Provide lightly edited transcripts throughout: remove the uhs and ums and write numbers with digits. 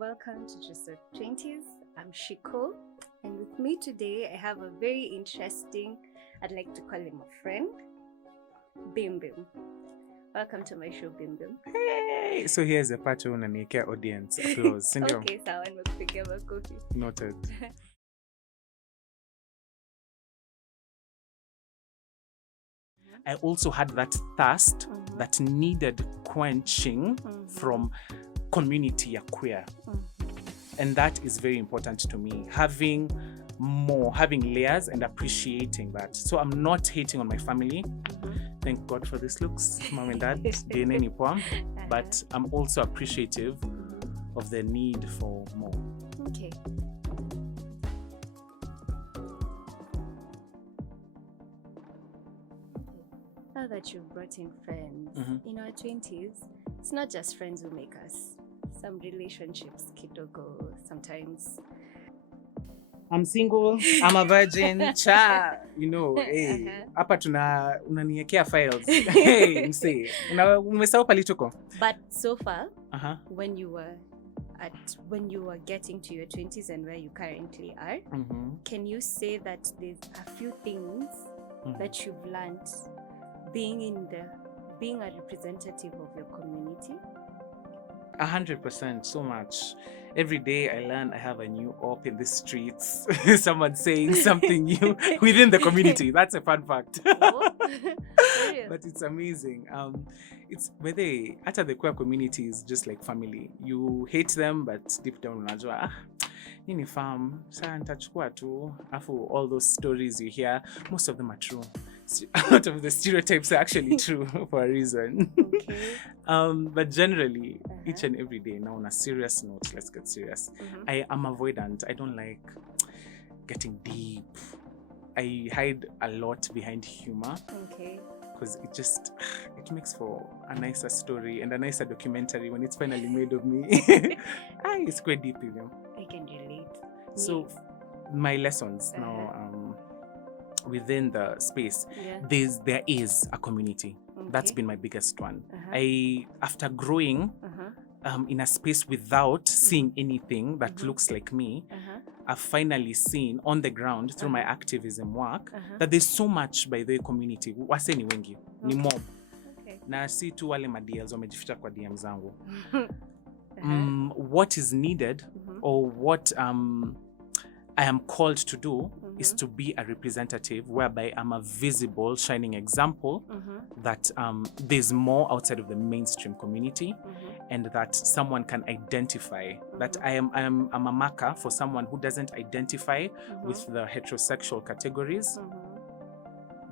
welcome to Just the 20s. I'm Shiko, and with me today I have a very interesting, I'd like to call him a friend, Bim Bim. Welcome to my show, Bim Bim. Hey! So here's the part where unaniekea audience applause. Sindio? Okay, sawa, nimekupigia makofi. Noted. I also had that thirst that needed quenching from community ya queer. And that is very important to me. Having layers and appreciating that. So I'm not hating on my family. Thank God for this looks, mom and dad, DNA poa. But I'm also appreciative of the need for more. Okay. Now that you've brought in friends, in our 20s, it's not just friends who make us. Some relationships kidogo, sometimes. I'm single, I'm a virgin, cha, hey, hapa unaniekea files. Hey, msee, umesahau palituko. But so far, when you were getting to your 20s and where you currently are, can you say that there's a few things that you've learned being a representative of your community? 100%, so much. Every day I learn I have a new op in the streets. Someone saying something new within the community. That's a fun fact. But it's amazing. It's whether at the queer community is just like family. You hate them, but deep down unajua nini farm saa nitachukua tu. Afu all those stories you hear, most of them are true. A lot of the stereotypes are actually true for a reason. Okay. But generally, each and every day, now on a serious note, let's get serious. I am avoidant. I don't like getting deep. I hide a lot behind humor. Okay. Because it makes for a nicer story and a nicer documentary when it's finally made of me. It's quite deep, you know. I can relate. So, my lessons now, within the space, there is a community. That's been my biggest one. After growing in a space without seeing anything that looks like me, I've finally seen on the ground through my activism work that there's so much by the community. Wase ni wengi, ni mob. Na si tu wale madials wamejificha kwa DM zangu. What is needed or what I am called to do is to be a representative whereby I'm a visible, shining example that there's more outside of the mainstream community and that someone can identify, that I'm a marker for someone who doesn't identify with the heterosexual categories.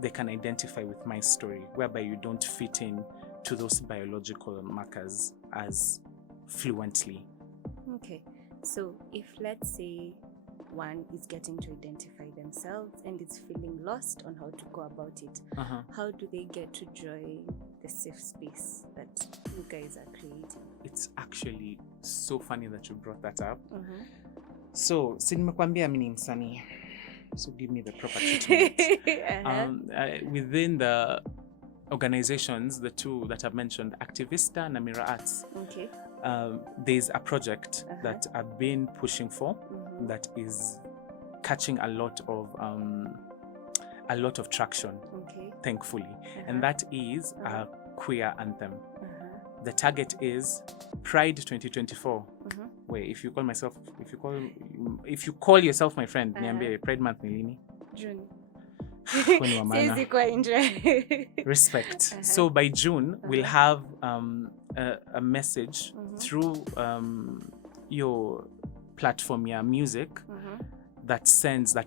They can identify with my story, whereby you don't fit in to those biological markers as fluently. Okay, so if let's say one is getting to identify themselves and is feeling lost on how to go about it, how do they get to join the safe space that you guys are creating? It's actually so funny that you brought that up. So, si nimekwambia mimi ni msanii. So give me the proper treatment. Within the organizations, the two that I've mentioned, Activista and Mira Arts, there's a project that I've been pushing for that is catching a lot of traction, thankfully, and that is a queer anthem. The target is Pride 2024. Wait, if you call yourself my friend, niambie Pride month ni lini? June. Respect. So by June, we'll have a message through your platform, your music, that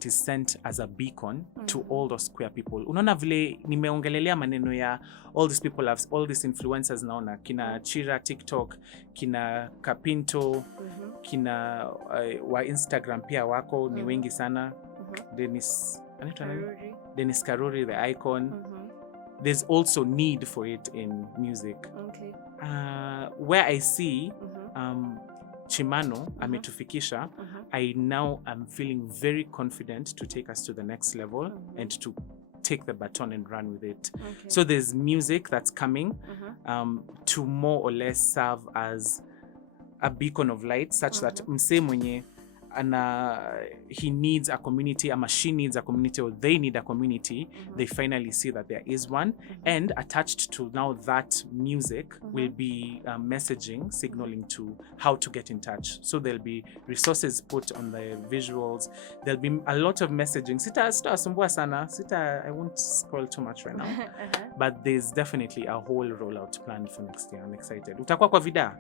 is sent as a beacon to all those queer people. Unaona vile nimeongelelea maneno ya all these people, all these influencers naona, kina Chira TikTok, kina Kapinto, kina wa Instagram pia wako ni wengi sana. Dennis Karuri, the icon. There's also need for it in music. Where I see Chimano ametufikisha, I now am feeling very confident to take us to the next level and to take the baton and run with it. So there's music that's coming to more or less serve as a beacon of light such that mse mwenye he needs a community, ama she needs a community, or they need a community, they finally see that there is one. And attached to now that music will be messaging, signaling to how to get in touch. So there'll be resources put on the visuals. There'll be a lot of messaging. I won't scroll too much right now. But there's definitely a whole rollout planned for next year. I'm excited. Utakuwa kwa vida?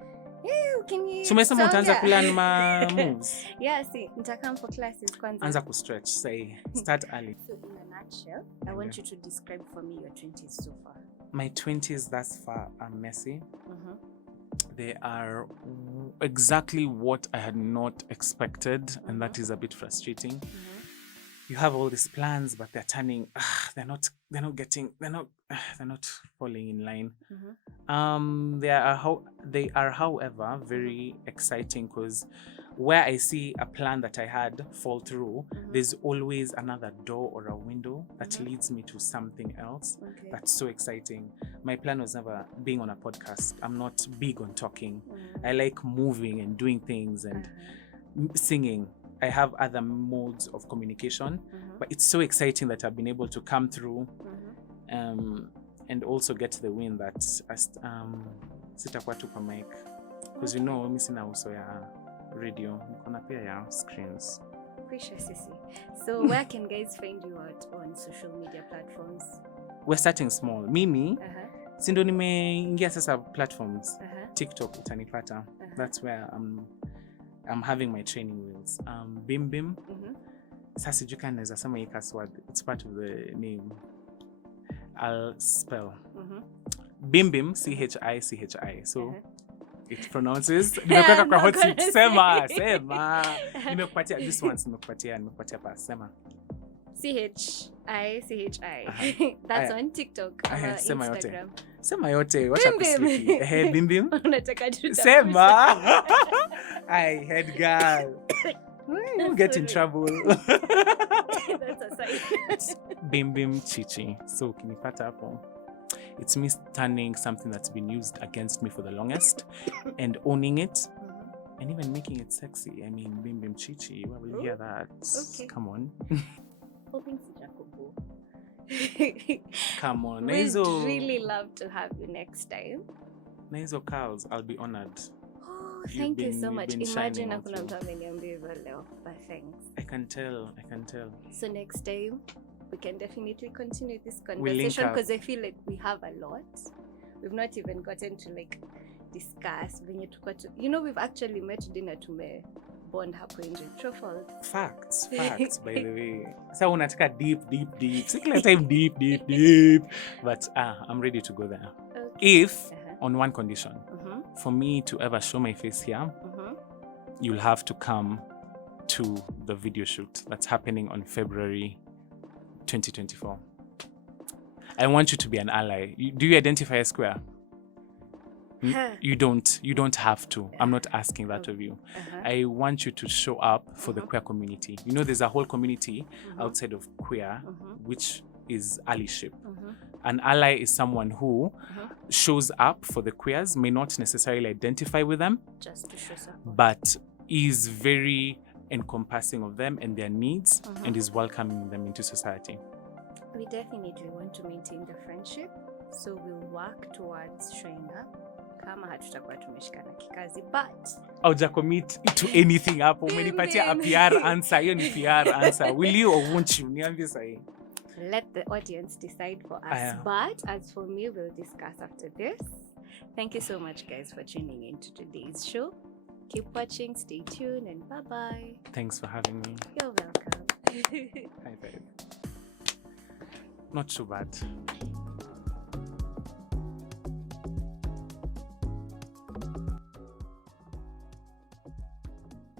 Tumesema utaanza kulearn ma moves. Yeah, see, nitakam for classes kwanza. Anza ku stretch, say start early. So in a nutshell, I want you to describe for me your 20s so far. My 20s thus far are messy. They are exactly what I had not expected, and that is a bit frustrating. You have all these plans, but they're turning, they're not falling in line. They are, however, very exciting, because where I see a plan that I had fall through, there's always another door or a window that leads me to something else. That's so exciting. My plan was never being on a podcast. I'm not big on talking. I like moving and doing things and singing. I have other modes of communication, but it's so exciting that I've been able to come through and also get the win that sitakuwa tu kwa mic, because you know mimi sina uso ya radio, niko na pia ya screens. So where can guys find you out on social media platforms? We're starting small. Mimi si ndo nimeingia sasa platforms. TikTok utanipata. That's where I'm having my training wheels. Bim. Sasa you can naweza sema hii password. It's part of the name. I'll spell. Bim, CHI. So it pronounces. Nimekuweka kwa hot seat. Sema. Nimekupatia this one. Nimekupatia pa. Sema. CHI. That's on TikTok. Instagram. Sema yote. Wacha kusliki. Bim. Unataka tu. Sema. I head girl. You'll get in trouble. That's a sign. Bim Chichi. So kinipata hapo. It's me turning something that's been used against me for the longest and owning it and even making it sexy. I mean, Bim Chichi. Where will you hear that? Okay. Come on. Hoping Jacobo. Come on. We'd really love to have you next time. Naizo Carls, I'll be honored. Thank you so much. Imagine hakuna mtu ameniambia hivyo leo. But thanks. I can tell. So next time we can definitely continue this conversation, because I feel like we have a lot. We've not even gotten to discuss venye tuko tu. You know, we've actually met dinner tume bond hapo nje. Truffles. Facts by the way. So unataka deep. Sikila time deep. But I'm ready to go there. Okay. If on one condition. For me to ever show my face here, you'll have to come to the video shoot that's happening on February 2024. I want you to be an ally. Do you identify as queer? You don't have to. I'm not asking that of you. I want you to show up for the queer community. You know, there's a whole community outside of queer, which is allyship. An ally is someone who shows up for the queers, may not necessarily identify with them, just to show support, but is very encompassing of them and their needs and is welcoming them into society. We definitely want to maintain the friendship, so we'll work towards showing up. Kama hatutakuwa tumeshikana kikazi, but auja commit to anything hapo. Umenipatia a PR answer. Hiyo ni PR answer. Will you or won't you? Niambie sahi. Let the audience decide for us. But as for me, we'll discuss after this. Thank you so much, guys, for tuning in to today's show. Keep watching, stay tuned, and bye-bye. Thanks for having me. You're welcome. High five. Not so bad.